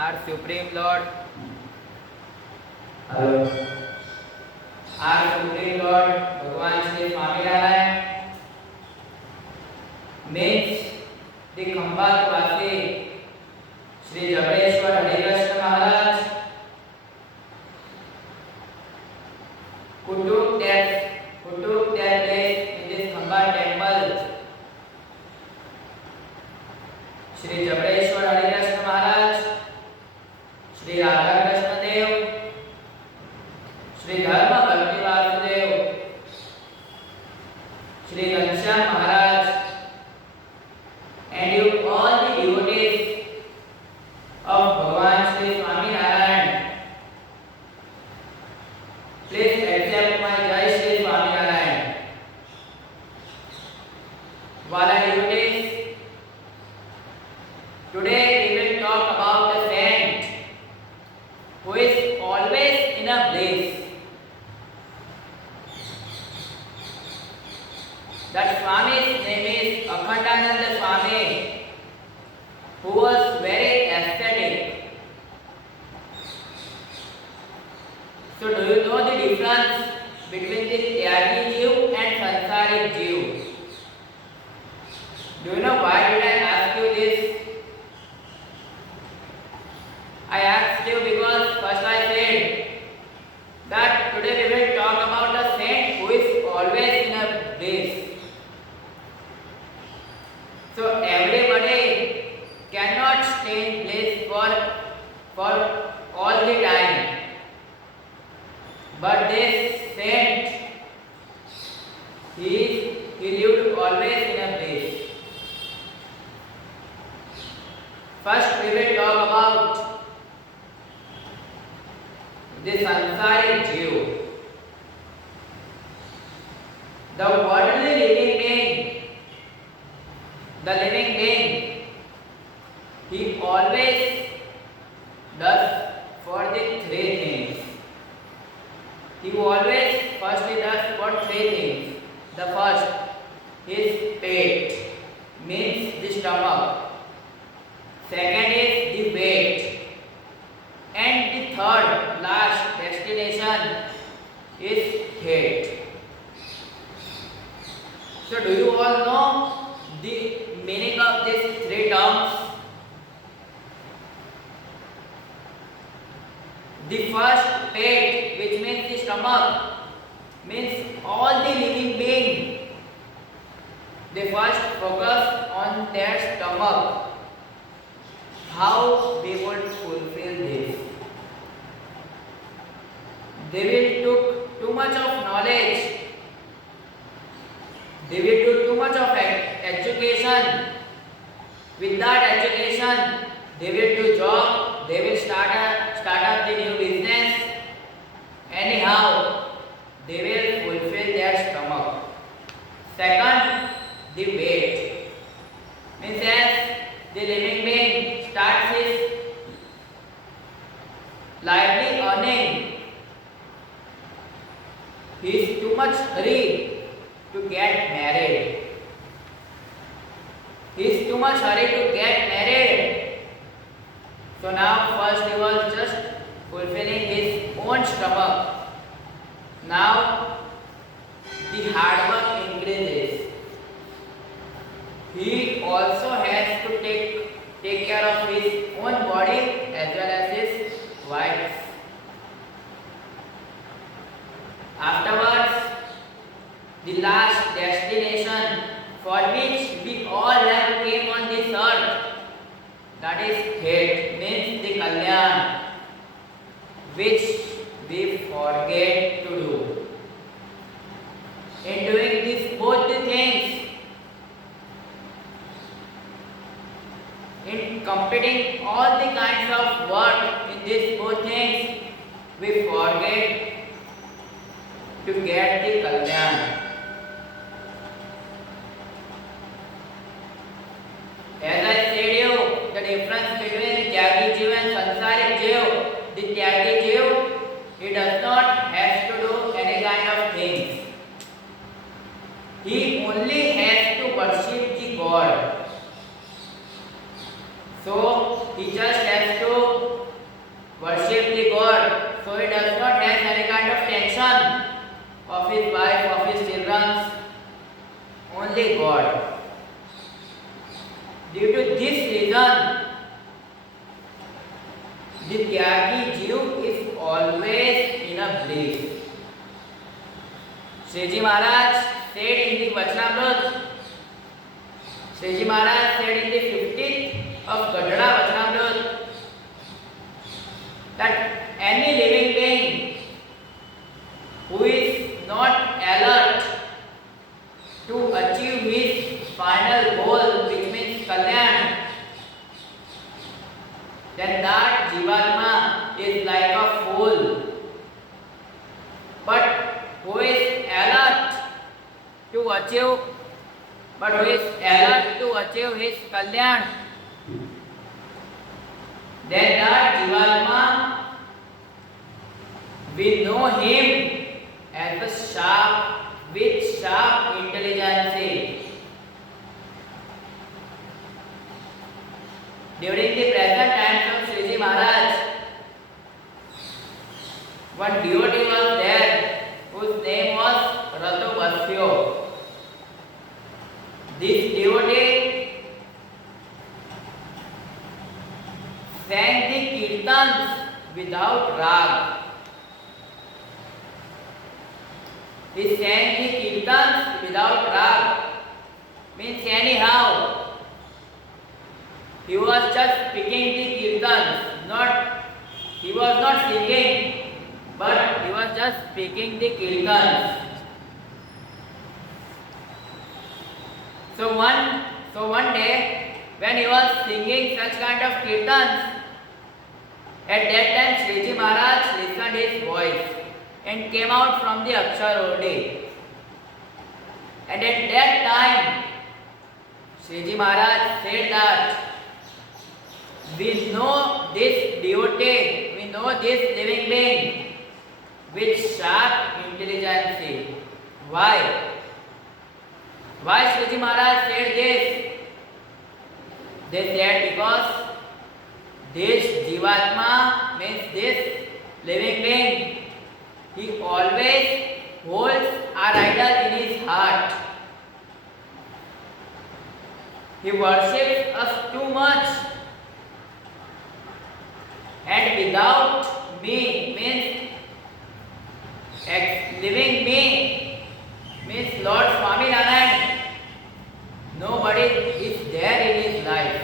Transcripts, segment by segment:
our Supreme Lord, our Supreme Lord भगवान Shri Swaminarayan means the खंभातवासी Shri Jabreshwar Harikrishna Maharaj who took their place in this Khamba temple. Shri Jabreshwar Harikrishna महाराज, श्री राधा कृष्ण देव, श्री धर्म भक्ति वासुदेव, श्री घनश्याम महाराज, and you all the devotees of Bhagwan Shri Swaminarayan, please accept my Jai Shri Swaminarayan. Wala devotees, today we will talk about the saint who is always in a bliss. That Swami's name is Akhandananda Swami, who was very ascetic. So do you know the difference between this Tyagi Jeev and Sansarik Jeev? Do you know why did I ask you this? I asked you because first I said that today we will talk about a saint who is always in a bliss. So everybody cannot stay in bliss for all the time. But this saint, he lived always in a bliss. First we will talk about the Sansarik Jeev. The worldly living being, the living being, he always does for the three things. He always firstly does for three things. The first is pet, means the stomach. Second is the weight. And the third, last destination is hate. So do you all know the meaning of these three terms? The first, pet, which means the stomach, means all the living beings, they first focus on their stomach. How they would fulfill this? They will took too much of knowledge. They will do too much of education. With that education, they will do job. They will start up the new business. Anyhow, they will fulfill their stomach. Second, the weight, means as the living being, lively earning. He is too much hurry to get married. He is too much hurry to get married. So now first he was just fulfilling his own stomach. Now the hard work increases. He also has to take care of his own body as well as his wife's. Afterwards, the last destination for which we all have came on this earth, that is Khet, means the Kalyan, which we forget to do. In doing these both the things, in completing all the kinds of work in these both things, we forget to get the Kalyan. As I said you, the difference between Tyagi Jiv and Sansarik Jiv, the Tyagi Jiv, he does not have to do any kind of things. He only has to worship the God. So he just has to worship the God. So he does not have any kind of tension of his wife, of his children, only God. Due to this reason, the Tyagi Jiv is always in a bliss. Sriji Maharaj said in the Vachanamrut, Sriji Maharaj said in the 15th of Gadhada Vachanamrut, that any living being who is not alert to achieve his final goal, which means Kalyan, then that Jivatma is like a fool. But who is alert to achieve his Kalyan, then that Jivatma, we know him as a sharp, with sharp intelligence. During the present times of Sriji Maharaj, one devotee was there whose name was Ratu Vasyo. This devotee sang the kirtans without rag. He sang the kirtans without rag, means anyhow. He was just speaking the kirtans, he was not singing, but he was just speaking the kirtans. So one day, when he was singing such kind of kirtans, at that time Sriji Maharaj listened his voice and came out from the Akshar Odi. And at that time, Sriji Maharaj said that we know this devotee, we know this living being with sharp intelligence. Why? Why Sriji Maharaj said this? They said because this Jivatma, means this living being, he always holds our idol in his heart. He worships us too much. And without me, means living me, means Lord Swaminarayan, nobody is there in his life.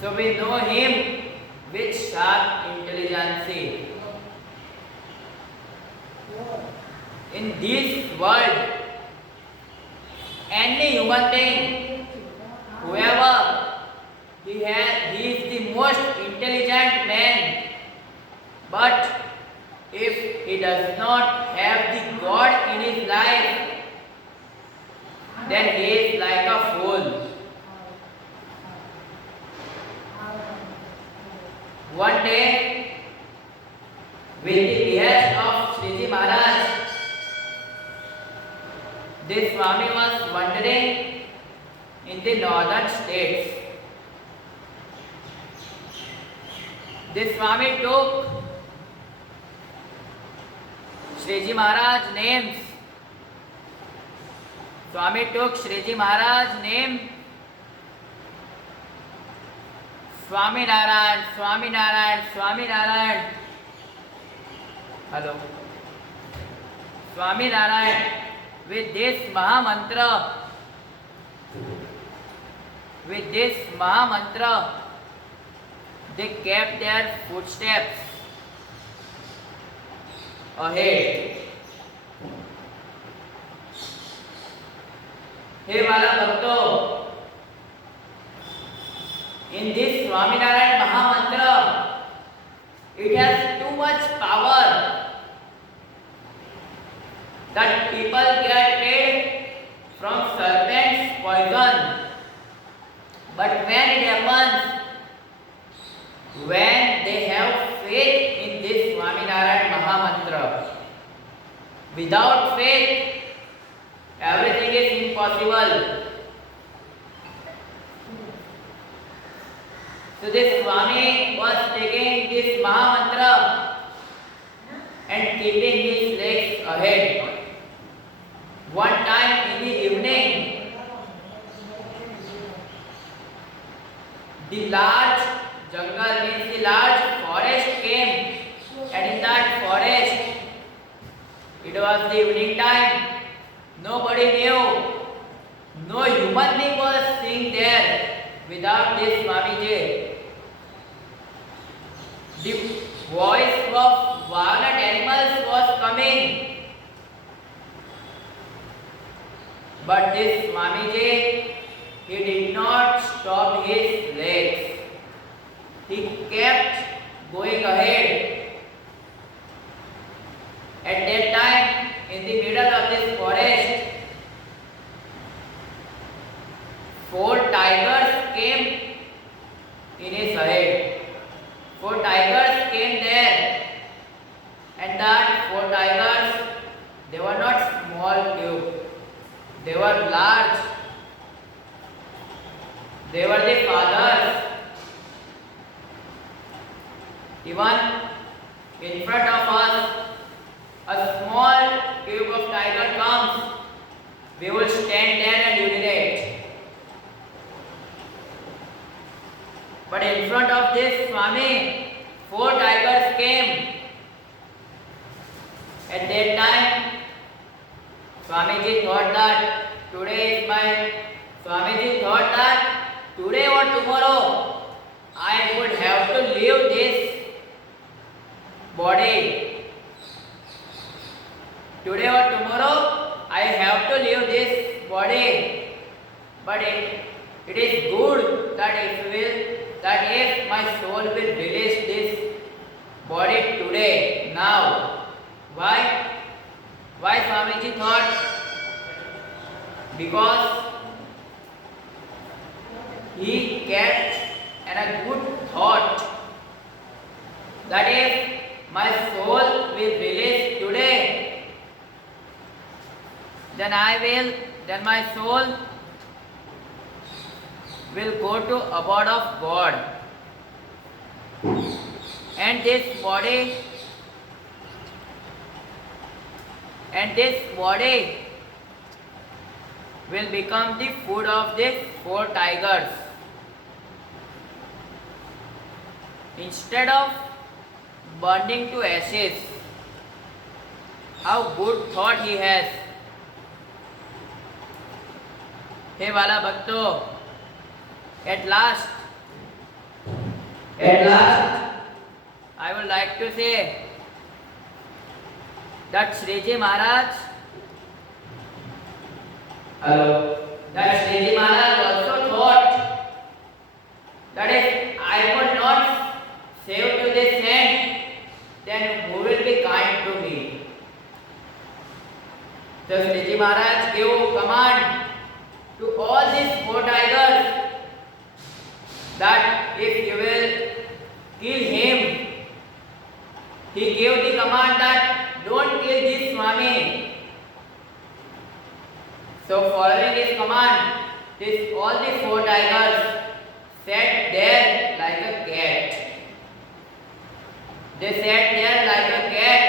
So we know him with sharp intelligence. In this world, any human being, whoever he is the most intelligent man, but if he does not have the God in his life, then he is like a fool. One day, With the behest of Sriji Maharaj, this Swami was wandering in the northern states. This Swami took Sriji Maharaj names. Swami took Sriji Maharaj name Swami Narayan, Swami Narayan, Swami Narayan. Hello. Swami Narayan. With this Mahamantra, they kept their footsteps ahead. Hey Wala Bhakto, in this Swaminarayan Mahamantra, it has too much power that people get rid from serpent's poison. But when it happens, when they have faith in this Swaminarayan Mahamantra, without faith, everything is impossible. So this Swami was taking this Mahamantra and keeping his legs ahead. One time in the evening, the large jungle means the large forest came, and in that forest, it was the evening time. Nobody knew, no human being was seen there without this Swamiji. The voice of wild animals was coming. But this Swamiji, he did not stop his legs. He kept going ahead. At that time, in the middle of this forest, 4 tigers came in his head. 4 tigers came there, and that 4 tigers, they were not small cube. They were large. They were the fathers. Even in front of us, a small cube of tiger comes. We will stand there and urinate. But in front of this Swami, 4 tigers came. At that time, Swamiji thought that today or tomorrow I would have to leave this body. Today or tomorrow I have to leave this body. But it is good that if my soul will release this body today, now. Why? Why Swamiji thought? Because he kept a good thought that if my soul will release today, then my soul will go to abode of God, and this body will become the food of these 4 tigers. Instead of burning to ashes, how good thought he has. Hey Wala Bhakto, at last, I would like to say that Sriji Maharaj, also thought that if I would not save to this end, then who will be kind to me? So Sriji Maharaj gave command to all these 4 tigers that if you will kill him, He gave the command that don't kill this Swami. So following his command, all the four tigers sat there like a cat. They sat there like a cat.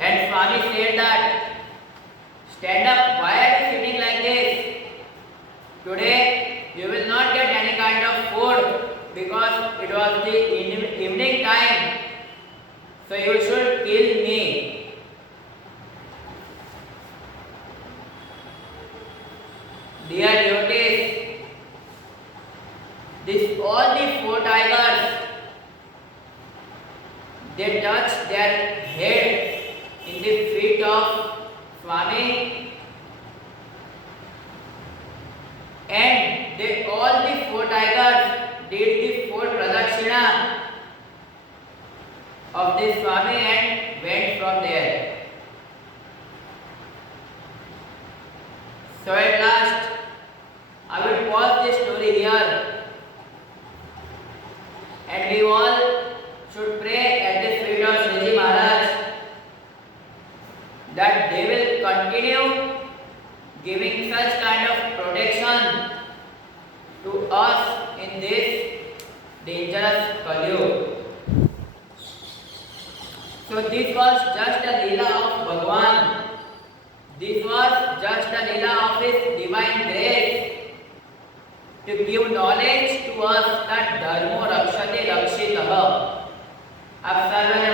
And Swami said that, stand up, why are you sitting like this? Today you will not get any kind of food because it was the evening time. So you should kill me. Dear devotees, all the four tigers, they touched their head in the feet of Swami, and all the four tigers did the four pradakshina of this Swami and went from there. So at last, I will pause this story here, and we all should pray at the feet of Sriji Maharaj that they will continue giving such kind of protection to us in this dangerous Kali. So this was just a Leela of Bhagwan. This was just a Leela of His divine grace to give knowledge to us that Dharmo Rakshate Rakshitah. अब सर्वने